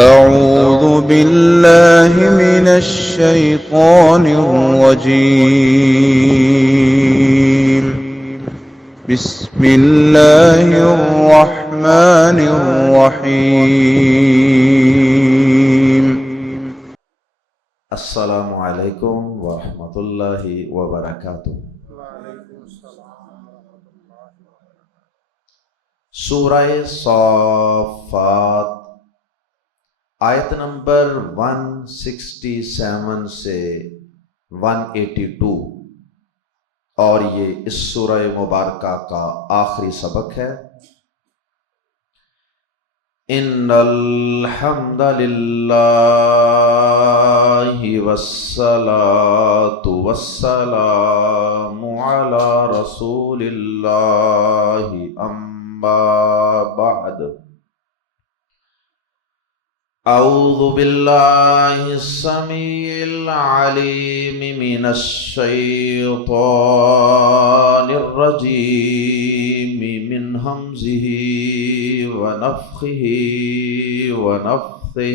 أعوذ بالله من الشيطان الرجيم. بسم الله الرحمن الرحيم. السلام علیکم ورحمۃ اللہ وبرکاتہ۔ سورہ صافات آیت نمبر 167 سے 182، اور یہ اس سورہ مبارکہ کا آخری سبق ہے۔ ان الحمد للہ والصلاة والسلام علی رسول اللہ، اما بعد۔ اعوذ باللہ السمیع العلیم من الشیطان الرجیم، من ہمزہ ونفخہ ونفثہ۔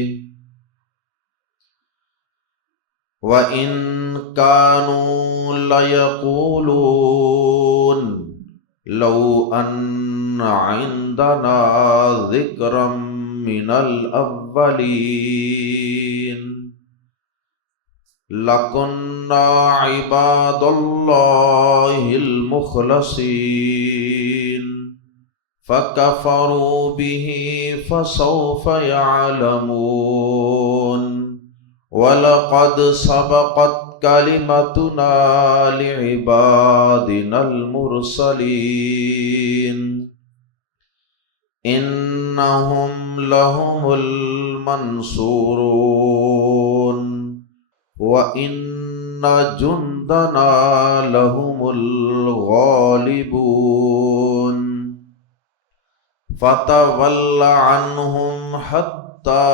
وَإِن كَانُوا لَيَقُولُونَ لَوْ أَنَّ عِندَنَا ذِكْرًا مِّنَ الْأَوَّلِينَ لَكُنَّا عِبَادَ اللَّهِ الْمُخْلَصِينَ فَكَفَرُوا بِهِ فَسَوْفَ يَعْلَمُونَ وَلَقَدْ سَبَقَتْ كَلِمَتُنَا لِعِبَادِنَا الْمُرْسَلِينَ إِنَّهُمْ لَهُمُ الْمَنْصُورُونَ وَإِنَّ جُنْدَنَا لَهُمُ الْغَالِبُونَ فَتَوَلَّ عَنْهُمْ حَتَّى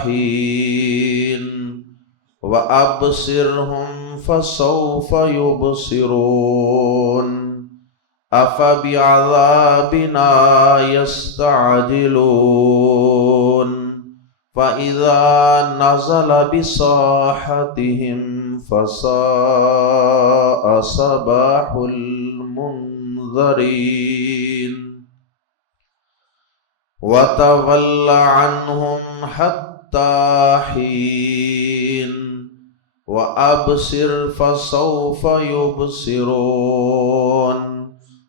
حِينٍ وَأَبْصِرْهُمْ فَسَوْفَ يُبْصِرُونَ أَفَبِعَذَابِنَا يَسْتَعْجِلُونَ فَإِذَا نَزَلَ بِسَاحَتِهِمْ فَسَاءَ صَبَاحُ الْمُنذَرِينَ وَتَوَلَّ عَنْهُمْ حَتَّى حِينٍ وَأَبْصِرْ فَسَوْفَ يُبْصِرُونَ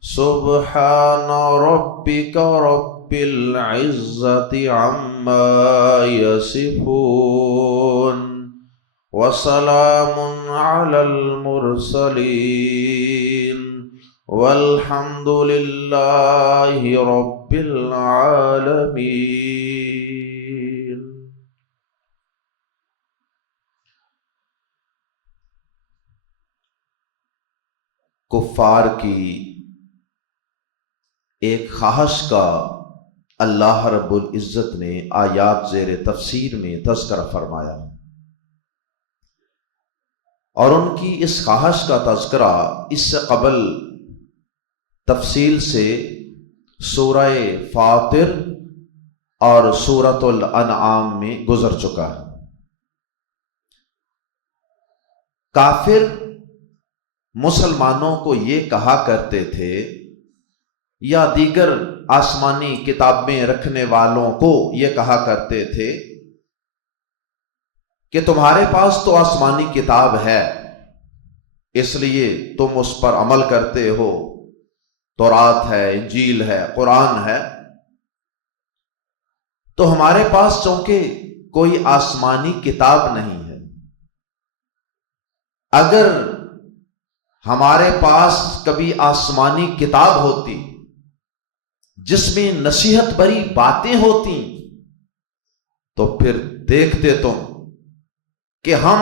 سُبْحَانَ رَبِّكَ رَبِّ الْعِزَّةِ عَمَّا يَصِفُونَ وَسَلَامٌ عَلَى الْمُرْسَلِينَ والحمد للہ رب العالمین۔ کفار کی ایک خواہش کا اللہ رب العزت نے آیات زیر تفسیر میں تذکرہ فرمایا، اور ان کی اس خواہش کا تذکرہ اس سے قبل تفصیل سے سورہ فاطر اور سورۃ الانعام میں گزر چکا ہے۔ کافر مسلمانوں کو یہ کہا کرتے تھے، یا دیگر آسمانی کتابیں رکھنے والوں کو یہ کہا کرتے تھے کہ تمہارے پاس تو آسمانی کتاب ہے، اس لیے تم اس پر عمل کرتے ہو، تورات ہے، انجیل ہے، قرآن ہے، تو ہمارے پاس چونکہ کوئی آسمانی کتاب نہیں ہے، اگر ہمارے پاس کبھی آسمانی کتاب ہوتی جس میں نصیحت بھری باتیں ہوتی تو پھر دیکھتے تم کہ ہم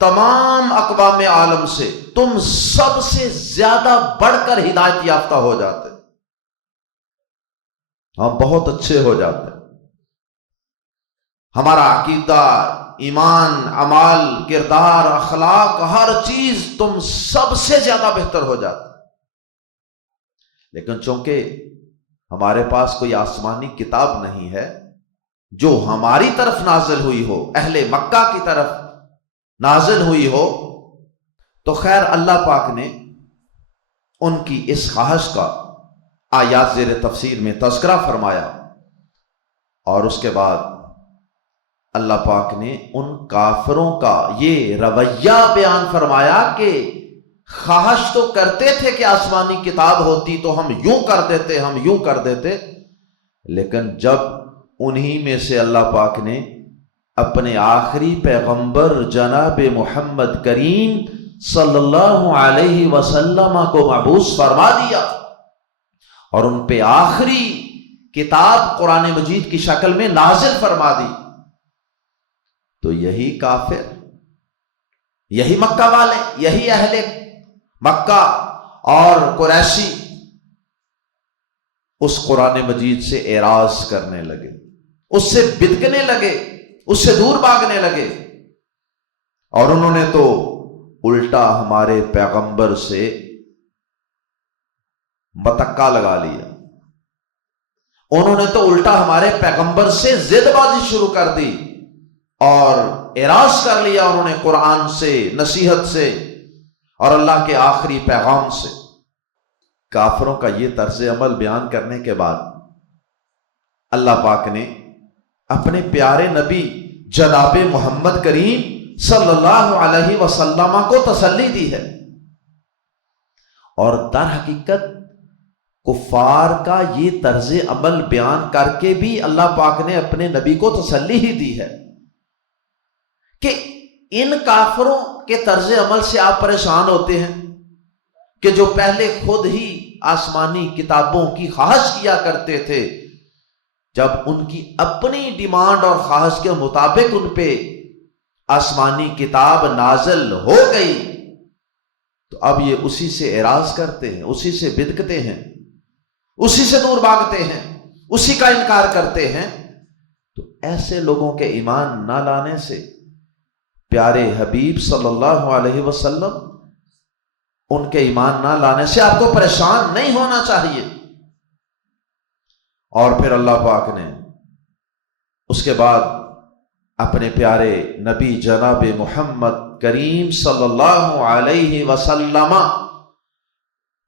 تمام اقوام عالم سے تم سب سے زیادہ بڑھ کر ہدایت یافتہ ہو جاتے، ہم بہت اچھے ہو جاتے، ہمارا عقیدہ، ایمان، اعمال، کردار، اخلاق، ہر چیز تم سب سے زیادہ بہتر ہو جاتا۔ لیکن چونکہ ہمارے پاس کوئی آسمانی کتاب نہیں ہے، جو ہماری طرف نازل ہوئی ہو، اہل مکہ کی طرف نازل ہوئی ہو، تو خیر اللہ پاک نے ان کی اس خواہش کا آیات زیر تفسیر میں تذکرہ فرمایا، اور اس کے بعد اللہ پاک نے ان کافروں کا یہ رویہ بیان فرمایا کہ خواہش تو کرتے تھے کہ آسمانی کتاب ہوتی تو ہم یوں کر دیتے، لیکن جب انہی میں سے اللہ پاک نے اپنے آخری پیغمبر جناب محمد کریم صلی اللہ علیہ وسلم کو مبعوث فرما دیا اور ان پہ آخری کتاب قرآن مجید کی شکل میں نازل فرما دی، تو یہی کافر، یہی مکہ والے، یہی اہل مکہ اور قریشی اس قرآن مجید سے اعراض کرنے لگے، اس سے بدکنے لگے، اس سے دور بھاگنے لگے، اور انہوں نے تو الٹا ہمارے پیغمبر سے متکا لگا لیا، انہوں نے تو الٹا ہمارے پیغمبر سے ضد بازی شروع کر دی اور اعراض کر لیا انہوں نے قرآن سے، نصیحت سے اور اللہ کے آخری پیغام سے۔ کافروں کا یہ طرز عمل بیان کرنے کے بعد اللہ پاک نے اپنے پیارے نبی جناب محمد کریم صلی اللہ علیہ وسلم کو تسلی دی ہے، اور در حقیقت کفار کا یہ طرز عمل بیان کر کے بھی اللہ پاک نے اپنے نبی کو تسلی ہی دی ہے کہ ان کافروں کے طرز عمل سے آپ پریشان ہوتے ہیں کہ جو پہلے خود ہی آسمانی کتابوں کی خواہش کیا کرتے تھے، جب ان کی اپنی ڈیمانڈ اور خواہش کے مطابق ان پہ آسمانی کتاب نازل ہو گئی تو اب یہ اسی سے اعراض کرتے ہیں، اسی سے بدکتے ہیں، اسی سے دور بھاگتے ہیں، اسی کا انکار کرتے ہیں۔ تو ایسے لوگوں کے ایمان نہ لانے سے پیارے حبیب صلی اللہ علیہ وسلم، ان کے ایمان نہ لانے سے آپ کو پریشان نہیں ہونا چاہیے۔ اور پھر اللہ پاک نے اس کے بعد اپنے پیارے نبی جناب محمد کریم صلی اللہ علیہ وسلم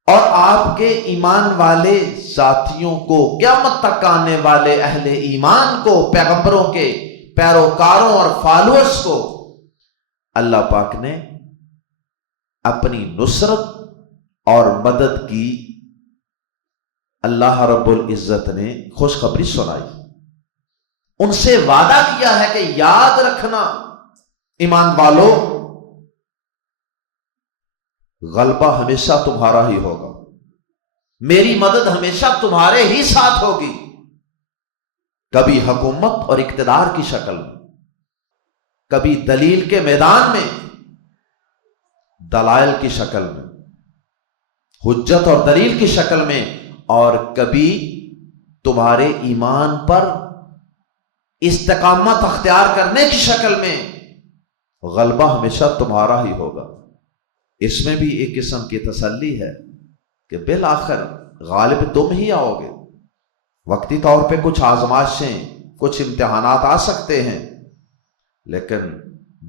اور آپ کے ایمان والے ساتھیوں کو، قیامت تک آنے والے اہل ایمان کو، پیغمبروں کے پیروکاروں اور فالوورز کو اللہ پاک نے اپنی نصرت اور مدد کی، اللہ رب العزت نے خوشخبری سنائی، ان سے وعدہ کیا ہے کہ یاد رکھنا ایمان والو، غلبہ ہمیشہ تمہارا ہی ہوگا، میری مدد ہمیشہ تمہارے ہی ساتھ ہوگی، کبھی حکومت اور اقتدار کی شکل میں، کبھی دلیل کے میدان میں، دلائل کی شکل میں، حجت اور دلیل کی شکل میں، اور کبھی تمہارے ایمان پر استقامت اختیار کرنے کی شکل میں، غلبہ ہمیشہ تمہارا ہی ہوگا۔ اس میں بھی ایک قسم کی تسلی ہے کہ بالآخر غالب تم ہی آؤ گے۔ وقتی طور پہ کچھ آزمائشیں، کچھ امتحانات آ سکتے ہیں، لیکن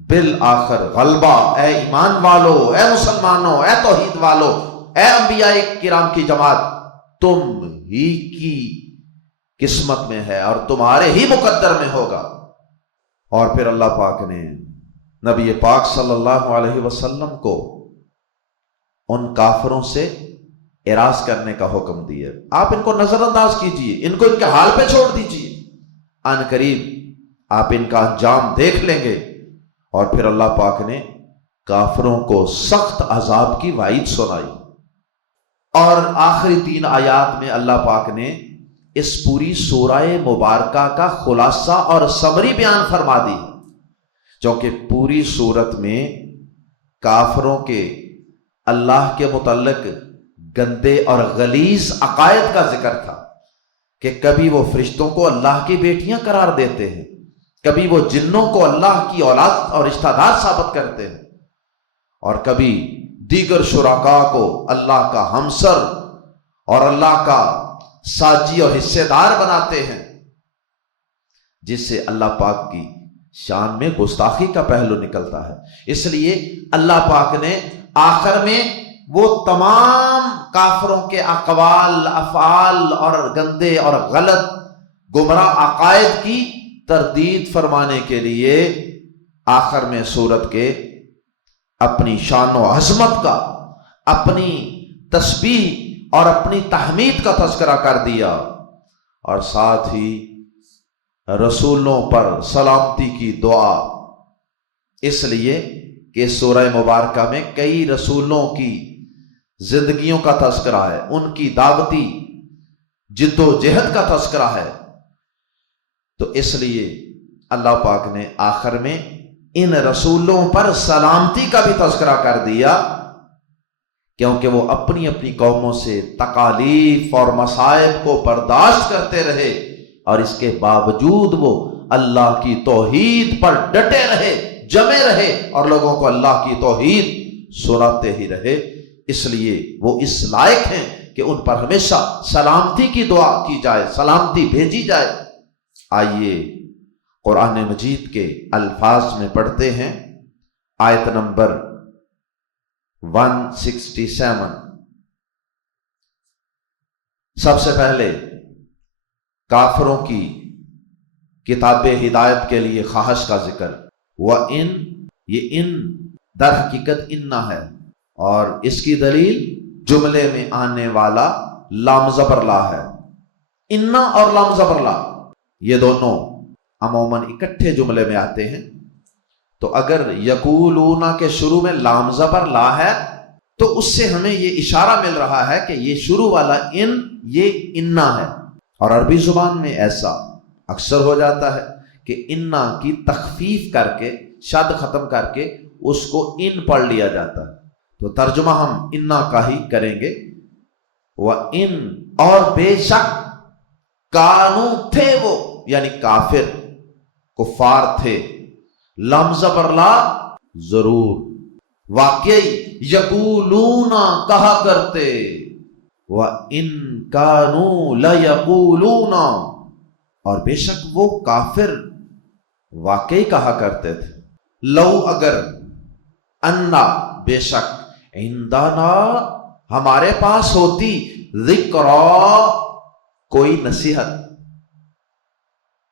بالآخر غلبہ، اے ایمان والو، اے مسلمانوں، اے توحید والو، اے انبیاء کرام کی جماعت، تم ہی کی قسمت میں ہے اور تمہارے ہی مقدر میں ہوگا۔ اور پھر اللہ پاک نے نبی پاک صلی اللہ علیہ وسلم کو ان کافروں سے اعراض کرنے کا حکم دیا، آپ ان کو نظر انداز کیجئے، ان کو ان کے حال پہ چھوڑ دیجئے، ان قریب آپ ان کا انجام دیکھ لیں گے۔ اور پھر اللہ پاک نے کافروں کو سخت عذاب کی وعید سنائی، اور آخری 3 آیات میں اللہ پاک نے اس پوری سورہ مبارکہ کا خلاصہ اور سمری بیان فرما دی، جو کہ پوری سورت میں کافروں کے اللہ کے متعلق گندے اور غلیظ عقائد کا ذکر تھا کہ کبھی وہ فرشتوں کو اللہ کی بیٹیاں قرار دیتے ہیں، کبھی وہ جنوں کو اللہ کی اولاد اور رشتہ دار ثابت کرتے ہیں، اور کبھی دیگر شرکاء کو اللہ کا ہمسر اور اللہ کا ساجی اور حصے دار بناتے ہیں، جس سے اللہ پاک کی شان میں گستاخی کا پہلو نکلتا ہے۔ اس لیے اللہ پاک نے آخر میں وہ تمام کافروں کے اقوال، افعال اور گندے اور غلط گمراہ عقائد کی تردید فرمانے کے لیے آخر میں سورت کے اپنی شان و عظمت کا، اپنی تسبیح اور اپنی تحمید کا تذکرہ کر دیا، اور ساتھ ہی رسولوں پر سلامتی کی دعا، اس لیے کہ سورہ مبارکہ میں کئی رسولوں کی زندگیوں کا تذکرہ ہے، ان کی دعوتی جد و جہد کا تذکرہ ہے، تو اس لیے اللہ پاک نے آخر میں ان رسولوں پر سلامتی کا بھی تذکرہ کر دیا، کیونکہ وہ اپنی اپنی قوموں سے تکالیف اور مصائب کو برداشت کرتے رہے، اور اس کے باوجود وہ اللہ کی توحید پر ڈٹے رہے، جمے رہے، اور لوگوں کو اللہ کی توحید سناتے ہی رہے۔ اس لیے وہ اس لائق ہیں کہ ان پر ہمیشہ سلامتی کی دعا کی جائے، سلامتی بھیجی جائے۔ آئیے قرآن مجید کے الفاظ میں پڑھتے ہیں، آیت نمبر 167۔ سب سے پہلے کافروں کی کتاب ہدایت کے لیے خواہش کا ذکر۔ وَإِن، یہ ان در حقیقت انّا ہے، اور اس کی دلیل جملے میں آنے والا لام زبر لا ہے۔ انّا اور لام زبر لا یہ دونوں عموماً اکٹھے جملے میں آتے ہیں، تو اگر یقولون کے شروع میں لام زبر لا ہے تو اس سے ہمیں یہ اشارہ مل رہا ہے کہ یہ شروع والا ان، یہ انّا ہے، اور عربی زبان میں ایسا اکثر ہو جاتا ہے کہ انّا کی تخفیف کر کے، شد ختم کر کے اس کو ان پڑھ لیا جاتا ہے، تو ترجمہ ہم انّا کا ہی کریں گے۔ وَإِن، اور بے شک، کانو تھے وہ، یعنی کافر، کفار تھے، لام زبر لا ضرور، واقعی، یقولون کہا کرتے، وَإِن كَانُوا لَيَقُولُونَ، اور بے شک وہ کافر واقعی کہا کرتے تھے، لو اگر، انا بے شک، عندنا ہمارے پاس ہوتی، ذکرا کوئی نصیحت،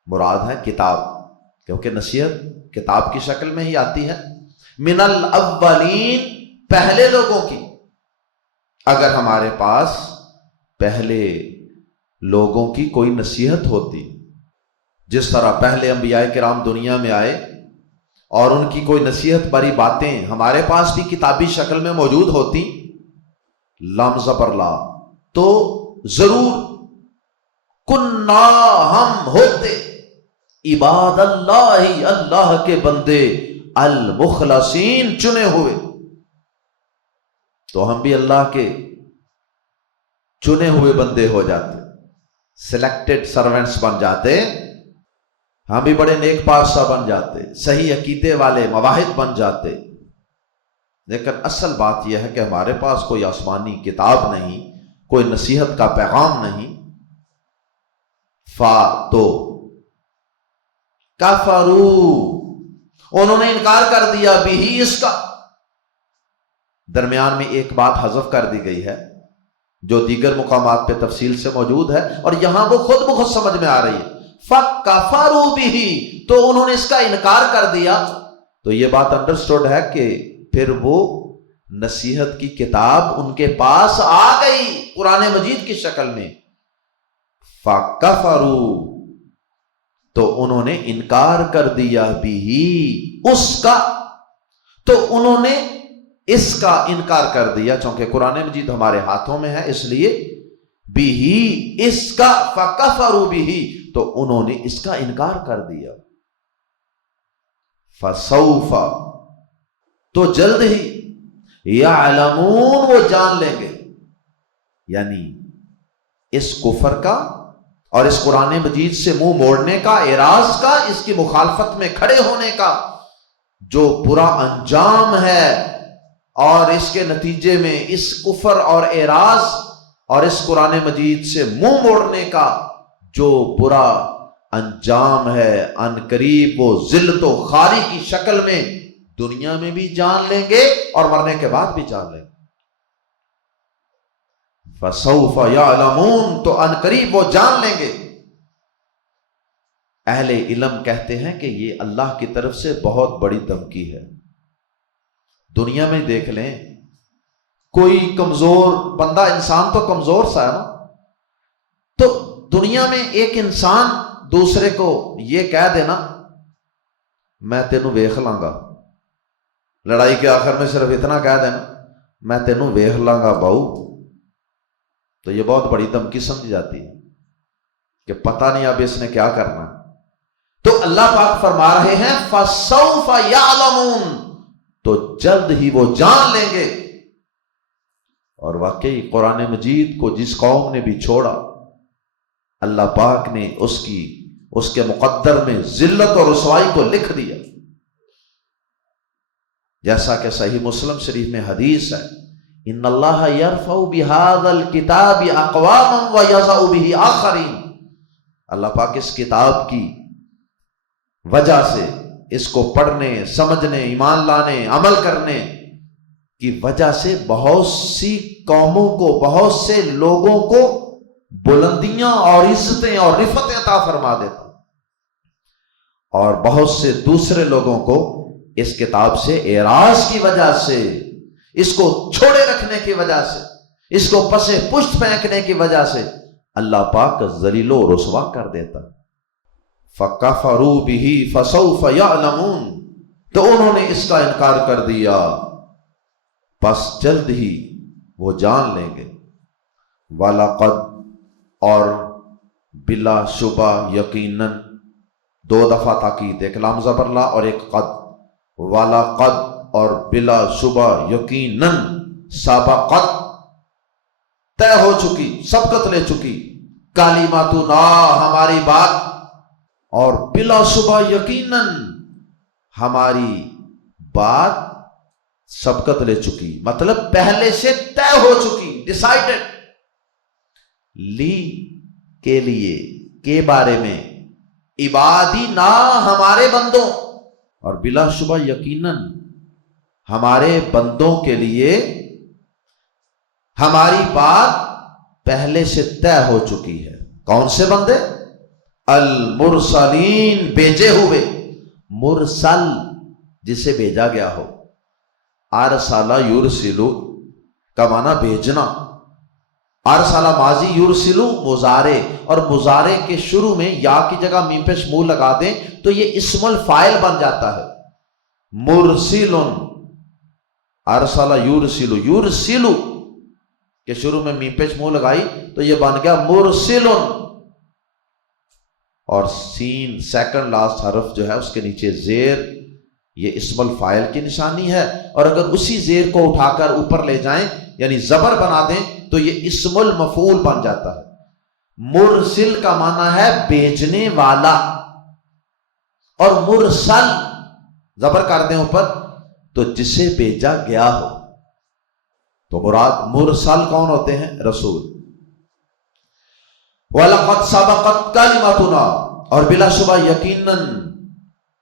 مراد ہے کتاب، کیونکہ نصیحت کتاب کی شکل میں ہی آتی ہے، من الاولین، پہلے لوگوں کی، اگر ہمارے پاس پہلے لوگوں کی کوئی نصیحت ہوتی، جس طرح پہلے انبیاء کرام دنیا میں آئے اور ان کی کوئی نصیحت بری باتیں ہمارے پاس بھی کتابی شکل میں موجود ہوتی، لام زبر لا، تو ضرور، کننا ہم ہوتے، عباد اللہ، اللہ کے بندے، المخلصین، چنے ہوئے، تو ہم بھی اللہ کے چنے ہوئے بندے ہو جاتے، سلیکٹڈ سرونٹس بن جاتے، ہم بھی بڑے نیک پارسا بن جاتے، صحیح عقیدے والے مواحد بن جاتے۔ لیکن اصل بات یہ ہے کہ ہمارے پاس کوئی آسمانی کتاب نہیں، کوئی نصیحت کا پیغام نہیں، تو کفروا، انہوں نے انکار کر دیا، بھی اس کا، درمیان میں ایک بات حذف کر دی گئی ہے جو دیگر مقامات پہ تفصیل سے موجود ہے، اور یہاں وہ خود بخود سمجھ میں آ رہی ہے، فَكَفَرُوا بِهِ، تو انہوں نے اس کا انکار کر دیا، تو یہ بات انڈرسٹوڈ ہے کہ پھر وہ نصیحت کی کتاب ان کے پاس آ گئی قرآن مجید کی شکل میں، فَكَفَرُوا، تو انہوں نے انکار کر دیا، بِهِ، اس کا، تو انہوں نے اس کا انکار کر دیا، چونکہ قرآن مجید ہمارے ہاتھوں میں ہے، اس لیے بِهِ، اس کا، فَكَفَرُوا بِهِ، تو انہوں نے اس کا انکار کر دیا، فَسَوْفَ، تو جلد ہی، يَعْلَمُونَ، وہ جان لیں گے، یعنی اس کفر کا اور اس قرآن مجید سے منہ موڑنے کا، اعراض کا، اس کی مخالفت میں کھڑے ہونے کا جو برا انجام ہے، اور اس کے نتیجے میں اس کفر اور اعراض اور اس قرآن مجید سے منہ موڑنے کا جو برا انجام ہے ان قریب وہ ذلت و خواری کی شکل میں دنیا میں بھی جان لیں گے اور مرنے کے بعد بھی جان لیں گے۔ فَسَوْفَ يَعْلَمُونَ، تو ان قریب وہ جان لیں گے۔ اہل علم کہتے ہیں کہ یہ اللہ کی طرف سے بہت بڑی دھمکی ہے۔ دنیا میں دیکھ لیں، کوئی کمزور بندہ، انسان تو کمزور سا ہے نا، تو دنیا میں ایک انسان دوسرے کو یہ کہہ دینا میں تینوں ویکھ لاں گا، لڑائی کے آخر میں صرف اتنا کہہ دینا میں تینوں ویکھ لاں گا باؤ، تو یہ بہت بڑی دھمکی سمجھی جاتی ہے کہ پتہ نہیں اب اس نے کیا کرنا ہے۔ تو اللہ پاک فرما رہے ہیں فَسَوْفَ يَعْلَمُونَ، تو جلد ہی وہ جان لیں گے۔ اور واقعی قرآن مجید کو جس قوم نے بھی چھوڑا، اللہ پاک نے اس کے مقدر میں ذلت اور رسوائی کو لکھ دیا، جیسا کہ صحیح مسلم شریف میں حدیث ہے، ان اللہ یرفع بہذا الکتاب اقواما ویضع بہ آخرین، اللہ پاک اس کتاب کی وجہ سے، اس کو پڑھنے، سمجھنے، ایمان لانے، عمل کرنے کی وجہ سے بہت سی قوموں کو، بہت سے لوگوں کو بلندیاں اور عزتیں اور رفعتیں عطا فرما دیتا، اور بہت سے دوسرے لوگوں کو اس کتاب سے اعراض کی وجہ سے، اس کو چھوڑے رکھنے کی وجہ سے، اس کو پسے پشت پھینکنے کی وجہ سے اللہ پاک ذلیل و رسوا کر دیتا۔ فَكَفَرُوا بِهِ فَسَوْفَ يَعْلَمُونَ، تو انہوں نے اس کا انکار کر دیا، پس جلد ہی وہ جان لیں گے۔ وَلَقَدْ، اور بلا شبہ، یقیناً، دو دفعہ تاکید، ایک لام زبر لا اور ایک قد، وَلَقَدْ، اور بلا شبہ یقیناً، سبقت، طے ہو چکی، سبقت لے چکی، کلماتنا، ہماری بات، اور بلا شبہ یقیناً ہماری بات سبقت لے چکی، مطلب پہلے سے طے ہو چکی، ڈیسائیڈڈ، لی کے لیے، کے بارے میں، عبادی نا، ہمارے بندوں، اور بلا شبہ یقیناً ہمارے بندوں کے لیے ہماری بات پہلے سے طے ہو چکی ہے۔ کون سے بندے؟ المرسلین، بھیجے ہوئے، مرسل جسے بھیجا گیا ہو، ارسل یرسل کا معنی بھیجنا، ارسل ماضی، یرسل مضارع، اور مضارع کے شروع میں یا کی جگہ میم پیش منہ لگا دیں تو یہ اسم الفاعل بن جاتا ہے۔ مرسل، ارسل یرسل، یرسل کے شروع میں میم پیش منہ لگائی تو یہ بن گیا مرسل، اور سین سیکنڈ لاسٹ حرف جو ہے اس کے نیچے زیر، یہ اسم الفاعل کی نشانی ہے، اور اگر اسی زیر کو اٹھا کر اوپر لے جائیں یعنی زبر بنا دیں تو یہ اسم المفعول بن جاتا ہے۔ مرسل کا معنی ہے بھیجنے والا، اور مرسل زبر کر دیں اوپر تو جسے بھیجا گیا ہو، تو مراد مرسل کون ہوتے ہیں؟ رسول۔ وَلَقَدْ سَبَقَتْ كَلِمَتُنَا، اور بلا شبہ یقیناً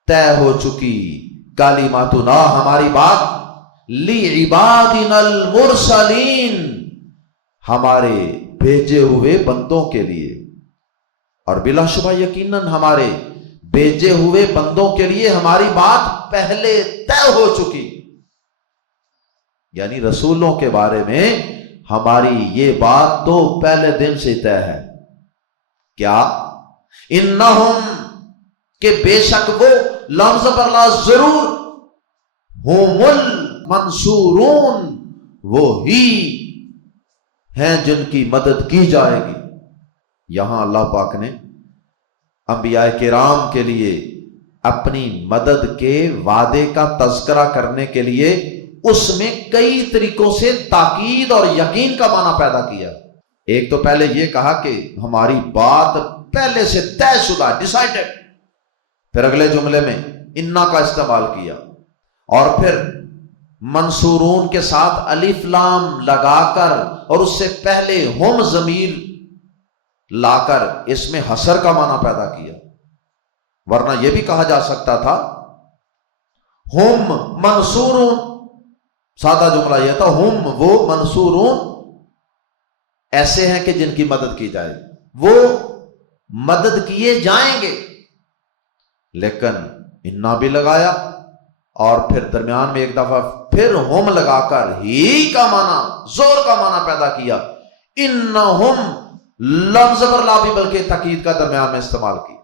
طے ہو چکی، کلماتنا، ہماری بات، لِعِبَادِنَا الْمُرْسَلِينَ، ہمارے بھیجے ہوئے بندوں کے لیے، اور بلا شبہ یقیناً ہمارے بھیجے ہوئے بندوں کے لیے ہماری بات پہلے طے ہو چکی، یعنی رسولوں کے بارے میں ہماری یہ بات تو پہلے دن سے طے ہے۔ کیا؟ انہم، کہ بے شک وہ، لفظ پر لا ضرور، ہم المنصورون، وہی ہیں جن کی مدد کی جائے گی۔ یہاں اللہ پاک نے انبیاء کرام کے لیے اپنی مدد کے وعدے کا تذکرہ کرنے کے لیے اس میں کئی طریقوں سے تاکید اور یقین کا معنی پیدا کیا۔ ایک تو پہلے یہ کہا کہ ہماری بات پہلے سے طے شدہ، ڈیسائیڈڈ، پھر اگلے جملے میں انا کا استعمال کیا، اور پھر منصورون کے ساتھ الف لام لگا کر اور اس سے پہلے ہم ضمیر لا کر اس میں حصر کا معنی پیدا کیا۔ ورنہ یہ بھی کہا جا سکتا تھا ہم منصورون، سادہ جملہ یہ تھا ہم وہ منصورون ایسے ہیں کہ جن کی مدد کی جائے، وہ مدد کیے جائیں گے، لیکن انا بھی لگایا اور پھر درمیان میں ایک دفعہ پھر ہم لگا کر ہی کا معنی، زور کا معنی پیدا کیا، انہم لفظ پر لا بھی بلکہ تاکید کا درمیان میں استعمال کی،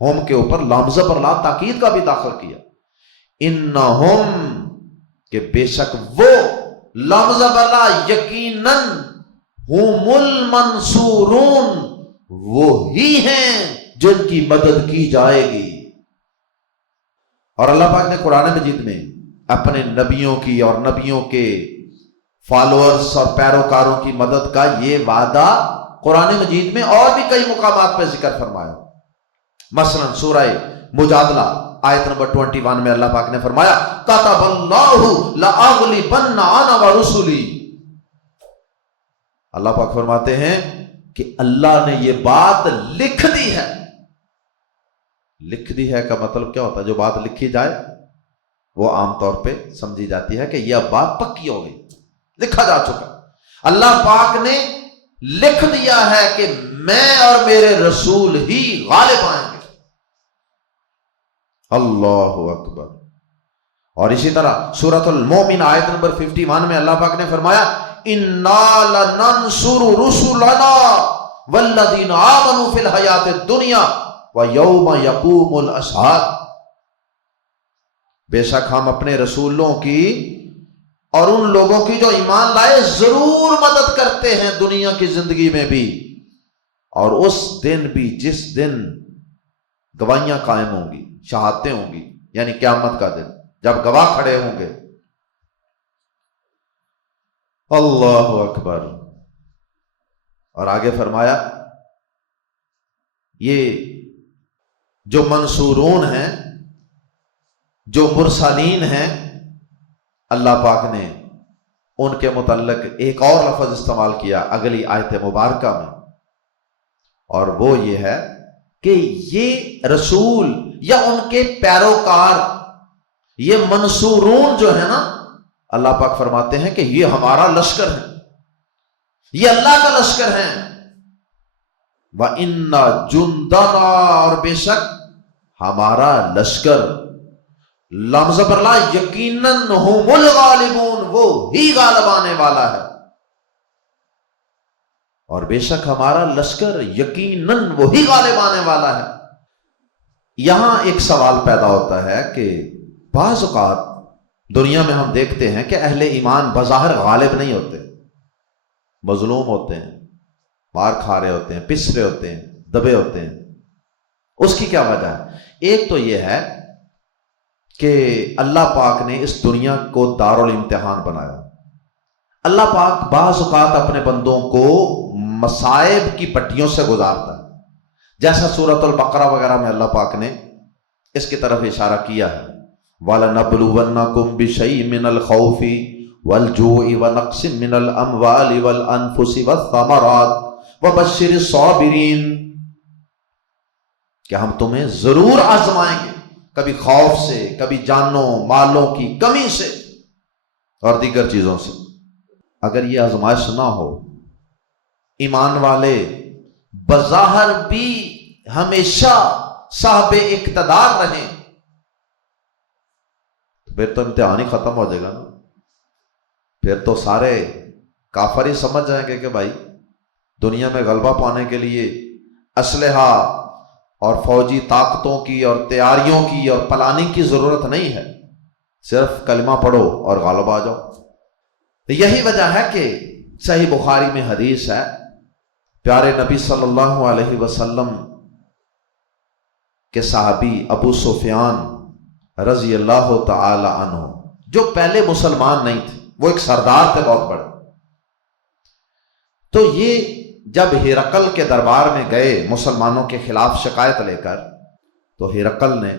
ہم کے اوپر لفظ پر لا تاکید کا بھی داخل کیا، انہم کہ بے شک وہ، لفظ پر لا یقیناً، ہم المنصورون وہی ہیں جن کی مدد کی جائے گی۔ اور اللہ پاک نے قرآن مجید میں اپنے نبیوں کی اور نبیوں کے فالوورز اور پیروکاروں کی مدد کا یہ وعدہ قرآن مجید میں اور بھی کئی مقامات پہ ذکر فرمایا۔ مثلا سورہ مجادلہ آیت نمبر 21 میں اللہ پاک نے فرمایا کتب اللہ لأغلبن انا ورسلی، اللہ پاک فرماتے ہیں کہ اللہ نے یہ بات لکھ دی ہے۔ لکھ دی ہے کا مطلب کیا ہوتا ہے؟ جو بات لکھی جائے وہ عام طور پہ سمجھی جاتی ہے کہ یہ بات پکی ہو گئی، لکھا جا چکا۔ اللہ پاک نے لکھ دیا ہے کہ میں اور میرے رسول ہی غالب آئیں گے۔ اللہ اکبر۔ اور اسی طرح سورۃ المومن آیت نمبر 51 میں اللہ پاک نے فرمایا انا لننصر رسلنا والذین آمنوا فی الحیات الدنیا ویوم یقوم الاشہاد، بے شک ہم اپنے رسولوں کی اور ان لوگوں کی جو ایمان لائے ضرور مدد کرتے ہیں دنیا کی زندگی میں بھی، اور اس دن بھی جس دن گواہیاں قائم ہوں گی، شہادتیں ہوں گی، یعنی قیامت کا دن جب گواہ کھڑے ہوں گے۔ اللہ اکبر۔ اور آگے فرمایا یہ جو منصورون ہیں، جو مرسلین ہیں، اللہ پاک نے ان کے متعلق ایک اور لفظ استعمال کیا اگلی آیت مبارکہ میں، اور وہ یہ ہے کہ یہ رسول یا ان کے پیروکار، یہ منصورون جو ہے نا، اللہ پاک فرماتے ہیں کہ یہ ہمارا لشکر ہے، یہ اللہ کا لشکر ہے۔ وَإِنَّ جُنْدَنَا، اور بے شک ہمارا لشکر، لفظ پر لا یقیناً ہم الغالبون، وہ ہی غالب آنے والا ہے، اور بے شک ہمارا لشکر یقیناً وہی غالب آنے والا ہے۔ یہاں ایک سوال پیدا ہوتا ہے کہ بعض اوقات دنیا میں ہم دیکھتے ہیں کہ اہل ایمان بظاہر غالب نہیں ہوتے، مظلوم ہوتے ہیں، مار کھا رہے ہوتے ہیں، پس رہے ہوتے ہیں، دبے ہوتے ہیں۔ اس کی کیا وجہ ہے؟ ایک تو یہ ہے کہ اللہ پاک نے اس دنیا کو دارالامتحان بنایا۔ اللہ پاک بعض اوقات اپنے بندوں کو مصائب کی پٹیوں سے گزارتا ہے، جیسا سورۃ البقرہ وغیرہ میں اللہ پاک نے اس کی طرف اشارہ کیا ہے، وَلَنَبْلُوَنَّكُمْ بِشَيْءٍ مِّنَ الْخَوْفِ وَالْجُوعِ وَنَقْصٍ مِّنَ الْأَمْوَالِ وَالْأَنفُسِ وَالثَّمَرَاتِ وَبَشِّرِ الصَّابِرِينَ، کہ ہم تمہیں ضرور آزمائیں گے، کبھی خوف سے، کبھی جانوں مالوں کی کمی سے اور دیگر چیزوں سے۔ اگر یہ آزمائش نہ ہو، ایمان والے بظاہر بھی ہمیشہ صاحب اقتدار رہیں، پھر تو امتحان ہی ختم ہو جائے گا نا، پھر تو سارے کافر ہی سمجھ جائیں گے کہ بھائی دنیا میں غلبہ پانے کے لیے اسلحہ اور فوجی طاقتوں کی اور تیاریوں کی اور پلاننگ کی ضرورت نہیں ہے، صرف کلمہ پڑھو اور غالب آ جاؤ۔ یہی وجہ ہے کہ صحیح بخاری میں حدیث ہے، پیارے نبی صلی اللہ علیہ وسلم کے صحابی ابو سفیان رضی اللہ تعالی عنہ، جو پہلے مسلمان نہیں تھے، وہ ایک سردار تھے بہت بڑے، تو یہ جب ہرقل کے دربار میں گئے مسلمانوں کے خلاف شکایت لے کر، تو ہرقل نے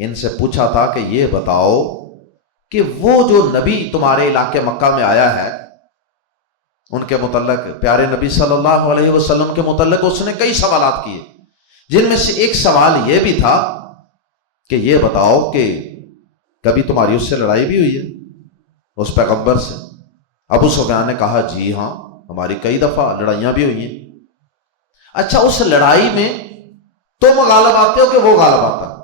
ان سے پوچھا تھا کہ یہ بتاؤ کہ وہ جو نبی تمہارے علاقے مکہ میں آیا ہے، ان کے متعلق، پیارے نبی صلی اللہ علیہ وسلم کے متعلق اس نے کئی سوالات کیے جن میں سے ایک سوال یہ بھی تھا کہ یہ بتاؤ کہ کبھی تمہاری اس سے لڑائی بھی ہوئی ہے، اس پیغمبر سے؟ ابو سفیان نے کہا جی ہاں، ہماری کئی دفعہ لڑائیاں بھی ہوئی ہیں۔ اچھا، اس لڑائی میں تم غالب آتے ہو کہ وہ غالب آتا ہے؟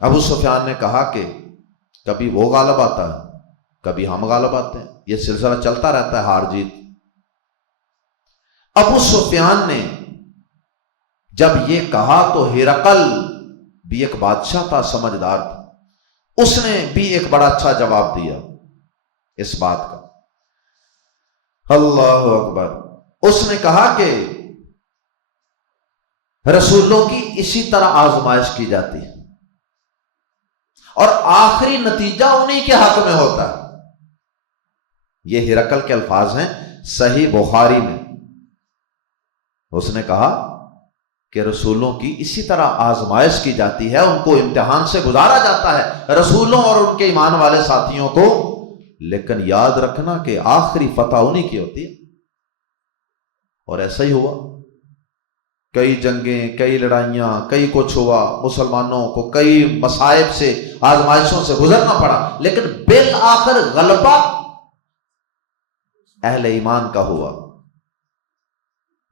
ابو سفیان نے کہا کہ کبھی وہ غالب آتا ہے، کبھی ہم غالب آتے ہیں، یہ سلسلہ چلتا رہتا ہے، ہار جیت۔ ابو سفیان نے جب یہ کہا تو ہرقل بھی ایک بادشاہ تھا، سمجھدار تھا، اس نے بھی ایک بڑا اچھا جواب دیا اس بات کا۔ اللہ اکبر! اس نے کہا کہ رسولوں کی اسی طرح آزمائش کی جاتی ہے اور آخری نتیجہ انہی کے حق میں ہوتا ہے۔ یہ ہرقل کے الفاظ ہیں صحیح بخاری میں۔ اس نے کہا کہ رسولوں کی اسی طرح آزمائش کی جاتی ہے، ان کو امتحان سے گزارا جاتا ہے، رسولوں اور ان کے ایمان والے ساتھیوں کو، لیکن یاد رکھنا کہ آخری فتح انہی کی ہوتی ہے۔ اور ایسا ہی ہوا، کئی جنگیں، کئی لڑائیاں، کئی کچھ ہوا، مسلمانوں کو کئی مصائب سے، آزمائشوں سے گزرنا پڑا، لیکن بالآخر غلبہ اہل ایمان کا ہوا۔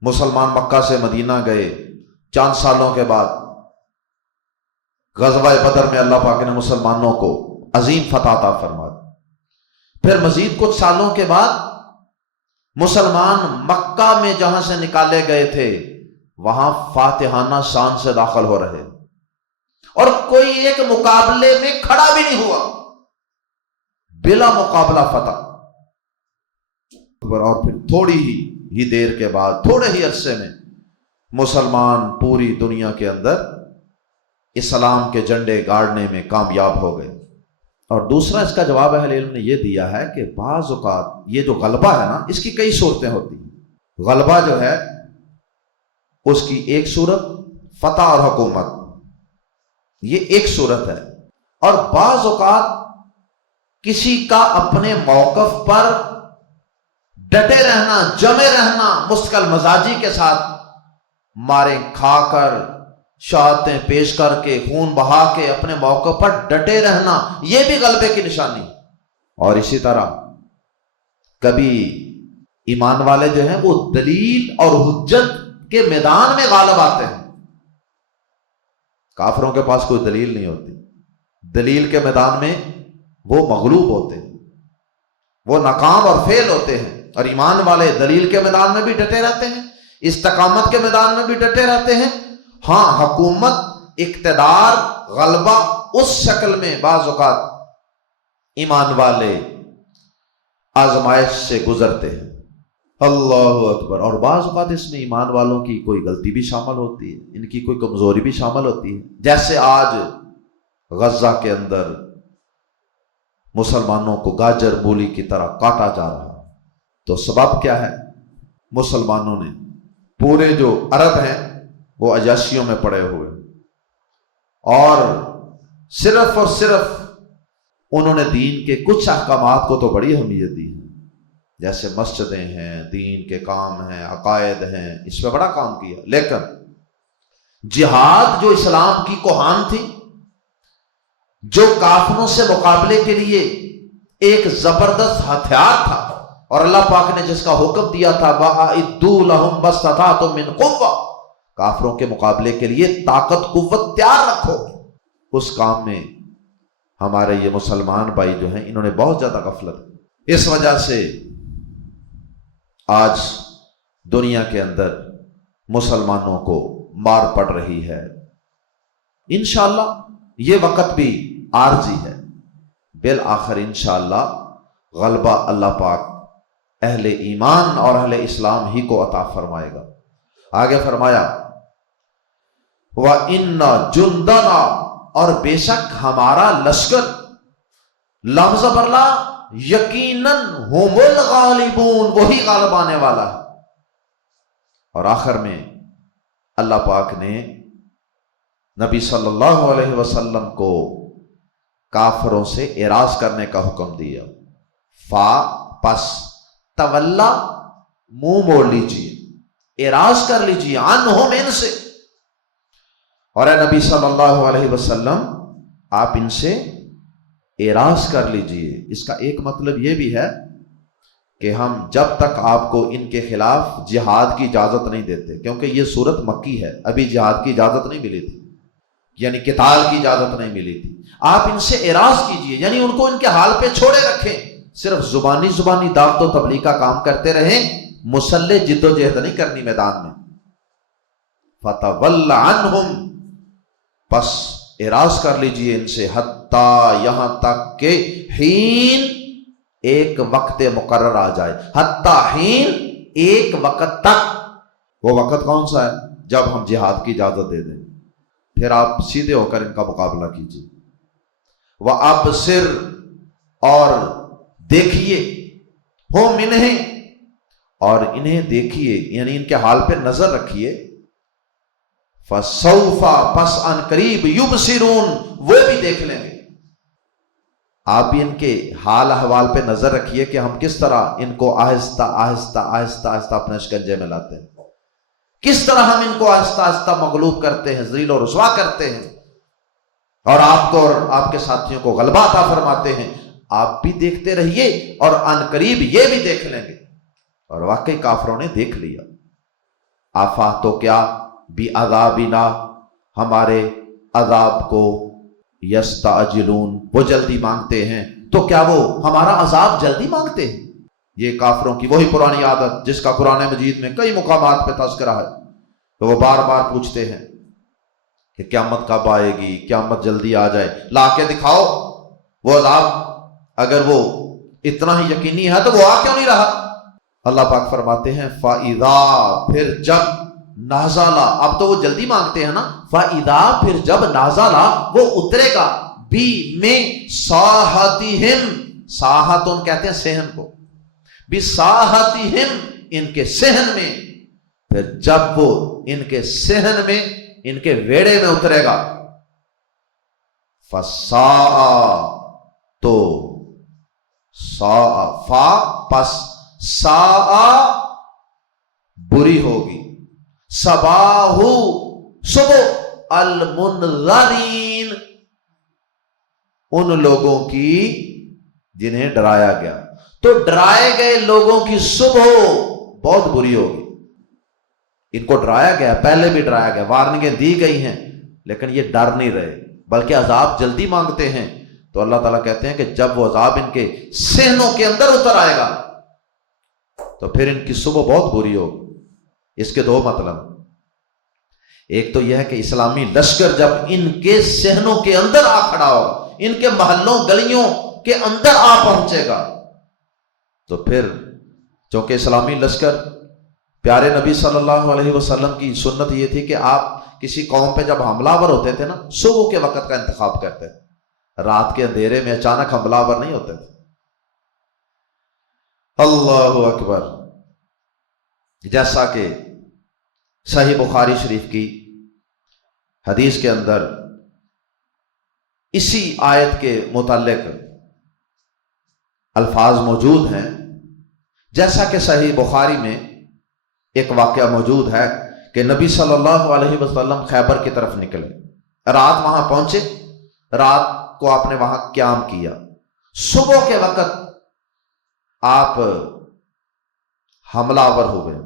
مسلمان مکہ سے مدینہ گئے، چند سالوں کے بعد غزوہ بدر میں اللہ پاک نے مسلمانوں کو عظیم فتح عطا فرما دی۔ پھر مزید کچھ سالوں کے بعد مسلمان مکہ میں جہاں سے نکالے گئے تھے وہاں فاتحانہ شان سے داخل ہو رہے، اور کوئی ایک مقابلے میں کھڑا بھی نہیں ہوا، بلا مقابلہ فتح۔ اور پھر تھوڑی ہی دیر کے بعد، تھوڑے ہی عرصے میں مسلمان پوری دنیا کے اندر اسلام کے جھنڈے گاڑنے میں کامیاب ہو گئے۔ اور دوسرا اس کا جواب اہل علم نے یہ دیا ہے کہ بعض اوقات یہ جو غلبہ ہے نا، اس کی کئی صورتیں ہوتی ہیں۔ غلبہ جو ہے اس کی ایک صورت فتح اور حکومت، یہ ایک صورت ہے، اور بعض اوقات کسی کا اپنے موقف پر ڈٹے رہنا، جمے رہنا، مستقل مزاجی کے ساتھ مارے کھا کر، شہادتیں پیش کر کے، خون بہا کے اپنے موقع پر ڈٹے رہنا، یہ بھی غلبے کی نشانی۔ اور اسی طرح کبھی ایمان والے جو ہیں وہ دلیل اور حجت کے میدان میں غالب آتے ہیں، کافروں کے پاس کوئی دلیل نہیں ہوتی، دلیل کے میدان میں وہ مغلوب ہوتے ہیں، وہ ناکام اور فیل ہوتے ہیں، اور ایمان والے دلیل کے میدان میں بھی ڈٹے رہتے ہیں، استقامت کے میدان میں بھی ڈٹے رہتے ہیں۔ ہاں، حکومت، اقتدار، غلبہ اس شکل میں بعض اوقات ایمان والے آزمائش سے گزرتے ہیں۔ اللہ اکبر! اور بعض اوقات اس میں ایمان والوں کی کوئی غلطی بھی شامل ہوتی ہے، ان کی کوئی کمزوری بھی شامل ہوتی ہے، جیسے آج غزہ کے اندر مسلمانوں کو گاجر مولی کی طرح کاٹا جا رہا۔ تو سبب کیا ہے؟ مسلمانوں نے، پورے جو عرب ہیں وہ عیاشیوں میں پڑے ہوئے، اور صرف انہوں نے دین کے کچھ احکامات کو تو بڑی اہمیت دی ہے، جیسے مسجدیں ہیں، دین کے کام ہیں، عقائد ہیں، اس پہ بڑا کام کیا، لیکن جہاد جو اسلام کی کوہان تھی، جو کافروں سے مقابلے کے لیے ایک زبردست ہتھیار تھا، اور اللہ پاک نے جس کا حکم دیا تھا وَأَعِدُّوا لَهُم مَا اسْتَطَعْتُم مِّن قُوَّةٍ، کافروں کے مقابلے کے لیے طاقت قوت تیار رکھو، اس کام میں ہمارے یہ مسلمان بھائی جو ہیں انہوں نے بہت زیادہ غفلت کی۔ اس وجہ سے آج دنیا کے اندر مسلمانوں کو مار پڑ رہی ہے۔ انشاءاللہ یہ وقت بھی عارضی ہے، بالآخر انشاءاللہ غلبہ اللہ پاک اہل ایمان اور اہل اسلام ہی کو عطا فرمائے گا۔ آگے فرمایا وَإِنَّ جُنْدَنَا، اور بے شک ہمارا لشکر، لفظ برلا یقیناً ہم الغالبون، وہی غالب آنے والا ہے۔ اور آخر میں اللہ پاک نے نبی صلی اللہ علیہ وسلم کو کافروں سے اعراض کرنے کا حکم دیا۔ پس تولا، منہ موڑ لیجیے، اعراض کر لیجیے، عنہم، ان سے، اور اے نبی صلی اللہ علیہ وسلم آپ ان سے اعراض کر لیجئے۔ اس کا ایک مطلب یہ بھی ہے کہ ہم جب تک آپ کو ان کے خلاف جہاد کی اجازت نہیں دیتے، کیونکہ یہ صورت مکی ہے، ابھی جہاد کی اجازت نہیں ملی تھی، یعنی قتال کی اجازت نہیں ملی تھی، آپ ان سے اعراض کیجئے، یعنی ان کو ان کے حال پہ چھوڑے رکھیں، صرف زبانی دعوت و تبلیغ کا کام کرتے رہیں، مسلح جد و جہد نہیں کرنی میدان میں۔ فَتَوَلَّ عَنْهُمْ، پس اعراض کر لیجئے ان سے، حتیٰ یہاں تک کہ حین ایک وقت مقرر آ جائے، حتیٰ حین ایک وقت تک۔ وہ وقت کون سا ہے؟ جب ہم جہاد کی اجازت دے دیں، پھر آپ سیدھے ہو کر ان کا مقابلہ کیجئے۔ وَأَبْصِرْ، اور دیکھیے، ہم انہیں، اور انہیں دیکھیے، یعنی ان کے حال پہ نظر رکھیے۔ فَسَوْفَ، پس ان قریب، يُبْصِرُونَ، وہ بھی دیکھ لیں گے۔ آپ بھی ان کے حال احوال پہ نظر رکھیے کہ ہم کس طرح ان کو آہستہ آہستہ آہستہ آہستہ اپنے شکنجے میں لاتے ہیں، کس طرح ہم ان کو آہستہ آہستہ مغلوب کرتے ہیں، ذلیل و رسوا کرتے ہیں، اور آپ کو اور آپ کے ساتھیوں کو غلبہ عطا فرماتے ہیں۔ آپ بھی دیکھتے رہیے اور ان قریب یہ بھی دیکھ لیں گے۔ اور واقعی کافروں نے دیکھ لیا۔ آفا، تو کیا بھی عذابنا، ہمارے عذاب کو، یستعجلون، وہ جلدی مانگتے ہیں، تو کیا وہ ہمارا عذاب جلدی مانگتے ہیں؟ یہ کافروں کی وہی پرانی عادت جس کا قرآن مجید میں کئی مقامات پہ تذکرہ ہے، تو وہ بار بار پوچھتے ہیں کہ قیامت کب آئے گی، قیامت جلدی آ جائے، لا کے دکھاؤ وہ عذاب۔ اگر وہ اتنا ہی یقینی ہے تو وہ آ کیوں نہیں رہا؟ اللہ پاک فرماتے ہیں فَإِذَا، پھر جب نازلہ، اب تو وہ جلدی مانگتے ہیں نا، فَإِذَا، پھر جب نازلہ، وہ اترے گا، بھی میں ساحتہم، ساحتون کہتے ہیں صحن کو، بھی ساحتہم، ان کے صحن میں، پھر جب وہ ان کے صحن میں، ان کے ویڑے میں اترے گا، فَسَاءَ، تو ساء، فا پس ساء بری ہوگی، صباحو صبح، المنذرین ان لوگوں کی جنہیں ڈرایا گیا، تو ڈرائے گئے لوگوں کی صبح بہت بری ہوگی۔ ان کو ڈرایا گیا، پہلے بھی ڈرایا گیا، وارننگیں دی گئی ہیں، لیکن یہ ڈر نہیں رہے بلکہ عذاب جلدی مانگتے ہیں۔ تو اللہ تعالیٰ کہتے ہیں کہ جب وہ عذاب ان کے صحنوں کے اندر اتر آئے گا تو پھر ان کی صبح بہت بری ہوگی۔ اس کے دو مطلب، ایک تو یہ ہے کہ اسلامی لشکر جب ان کے صحنوں کے اندر آ کھڑا ہوگا، ان کے محلوں گلیوں کے اندر آ پہنچے گا، تو پھر چونکہ اسلامی لشکر، پیارے نبی صلی اللہ علیہ وسلم کی سنت یہ تھی کہ آپ کسی قوم پہ جب حملہ آور ہوتے تھے نا، صبح کے وقت کا انتخاب کرتے تھے، رات کے اندھیرے میں اچانک حملہ آور نہیں ہوتے تھے۔ اللہ اکبر۔ جیسا کہ صحیح بخاری شریف کی حدیث کے اندر اسی آیت کے متعلق الفاظ موجود ہیں، جیسا کہ صحیح بخاری میں ایک واقعہ موجود ہے کہ نبی صلی اللہ علیہ وسلم خیبر کی طرف نکلے، رات وہاں پہنچے، رات کو آپ نے وہاں قیام کیا، صبح کے وقت آپ حملہ آور ہو گئے۔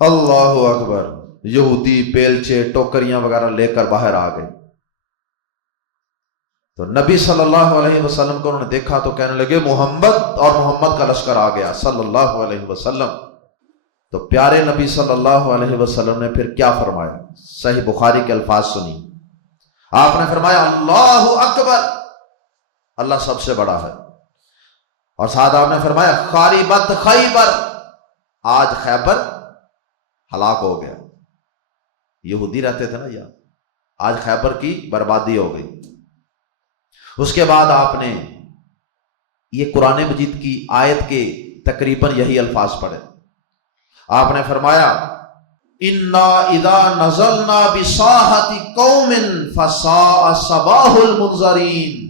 اللہ اکبر۔ یہودی بیلچے ٹوکریاں وغیرہ لے کر باہر آ گئے، تو نبی صلی اللہ علیہ وسلم کو انہوں نے دیکھا تو کہنے لگے محمد اور محمد کا لشکر آ گیا صلی اللہ علیہ وسلم۔ تو پیارے نبی صلی اللہ علیہ وسلم نے پھر کیا فرمایا؟ صحیح بخاری کے الفاظ سنی۔ آپ نے فرمایا اللہ اکبر، اللہ سب سے بڑا ہے، اور ساتھ آپ نے فرمایا خاربت خیبر، آج خیبر ہلاک ہو گیا۔ یہودی رہتے تھے نا یہاں، آج خیبر کی بربادی ہو گئی۔ اس کے بعد آپ نے یہ قرآن مجید کی آیت کے تقریباً یہی الفاظ پڑھے۔ آپ نے فرمایا انا اذا نزلنا بساحت قوم فساء صباح المنذرین۔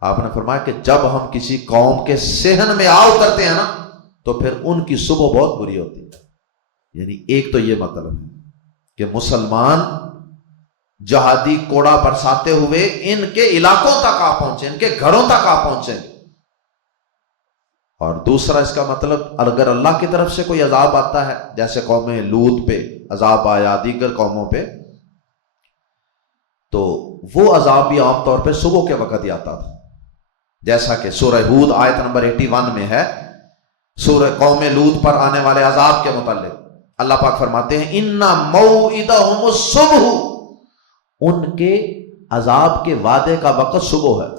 آپ نے فرمایا کہ جب ہم کسی قوم کے صحن میں آ اترتے ہیں نا، تو پھر ان کی صبح بہت بری ہوتی ہے۔ یعنی ایک تو یہ مطلب ہے۔ کہ مسلمان جہادی کوڑا برساتے ہوئے ان کے علاقوں تک آ پہنچے، ان کے گھروں تک آ پہنچے۔ اور دوسرا اس کا مطلب اگر اللہ کی طرف سے کوئی عذاب آتا ہے، جیسے قوم لوط پہ عذاب آیا، دیگر قوموں پہ، تو وہ عذاب بھی عام طور پہ صبح کے وقت ہی آتا تھا، جیسا کہ سورہ ہود آیت نمبر 81 میں ہے، سورہ قوم لوط پر آنے والے عذاب کے متعلق اللہ پاک فرماتے ہیں اِنَّ مَوْعِدَهُمُ الصُّبْحُ، ان کے عذاب کے وعدے کا وقت صبح ہے،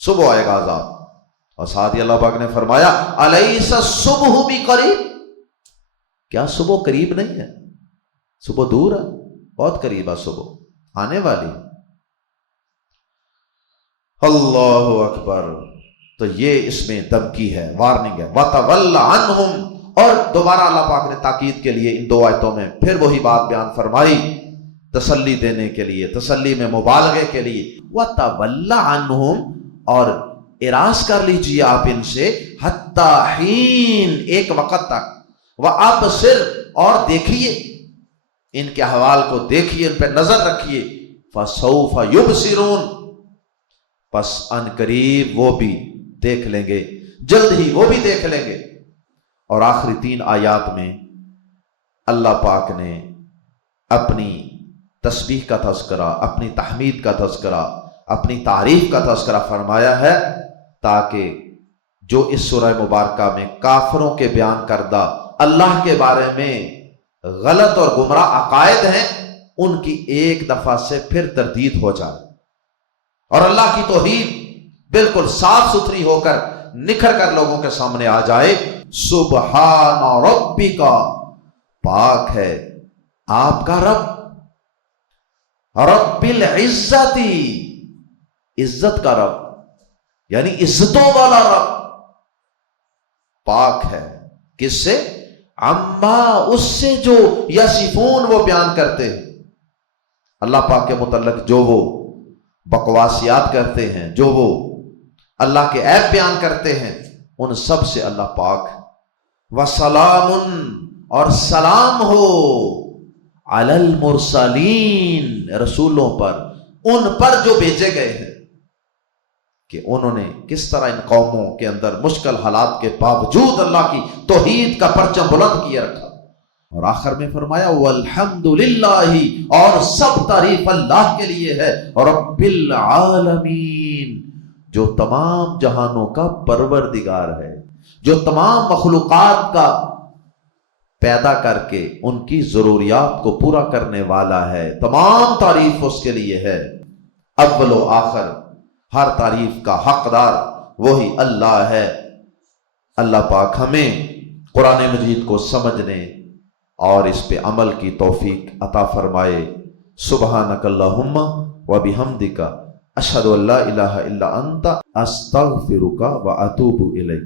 صبح آئے گا عذاب۔ اور ساتھ ہی اللہ پاک نے فرمایا أَلَيْسَ الصُّبْحُ بِقَرِيبٍ، کیا صبح قریب نہیں ہے؟ صبح دور ہے، بہت قریب ہے، صبح آنے والی۔ اللہ اکبر۔ تو یہ اس میں دھمکی ہے، وارننگ ہے۔ وَتَوَلَّ عَنْهُمْ، اور دوبارہ اللہ پاک نے تاکید کے لیے ان دو آیتوں میں پھر وہی بات بیان فرمائی، تسلی دینے کے لیے، تسلی میں مبالغے کے لیے۔ وَتَوَلَّ عَنْهُمْ، اور اراض کر لیجئے آپ ان سے، حَتَّى حین، ایک وقت تک، وَأَبْصِرْ، اور دیکھیے ان کے احوال کو، دیکھیے ان پہ نظر رکھیے، فَسَوْفَ يُبْصِرُونَ، پس ان قریب وہ بھی دیکھ لیں گے، جلد ہی وہ بھی دیکھ لیں گے۔ اور آخری 3 آیات میں اللہ پاک نے اپنی تسبیح کا تذکرہ، اپنی تحمید کا تذکرہ، اپنی تعریف کا تذکرہ فرمایا ہے، تاکہ جو اس سورہ مبارکہ میں کافروں کے بیان کردہ اللہ کے بارے میں غلط اور گمراہ عقائد ہیں، ان کی ایک دفعہ سے پھر تردید ہو جائے، اور اللہ کی توحید بالکل صاف ستھری ہو کر نکھر کر لوگوں کے سامنے آ جائے۔ سبحان ربک، پاک ہے آپ کا رب، رب العزت، عزت کا رب، یعنی عزتوں والا رب پاک ہے، کس سے؟ عما، اس سے جو یصفون، وہ بیان کرتے ہیں اللہ پاک کے متعلق، جو وہ بکواسیات کرتے ہیں، جو وہ اللہ کے عیب بیان کرتے ہیں، ان سب سے اللہ پاک۔ وسلام، اور سلام ہو، علی المرسلین، رسولوں پر، ان پر جو بھیجے گئے ہیں، کہ انہوں نے کس طرح ان قوموں کے اندر مشکل حالات کے باوجود اللہ کی توحید کا پرچم بلند کیے رکھا۔ اور آخر میں فرمایا والحمدللہ، اور سب تعریف اللہ کے لیے ہے، رب العالمین، جو تمام جہانوں کا پروردگار ہے، جو تمام مخلوقات کا پیدا کر کے ان کی ضروریات کو پورا کرنے والا ہے، تمام تعریف اس کے لیے ہے، اول و آخر، ہر تعریف کا حقدار وہی اللہ ہے۔ اللہ پاک ہمیں قرآن مجید کو سمجھنے اور اس پہ عمل کی توفیق عطا فرمائے۔ سبحانک اللہم و بحمدک، اشہد ان لا الہ الا انت، استغفرک و اتوب الیک۔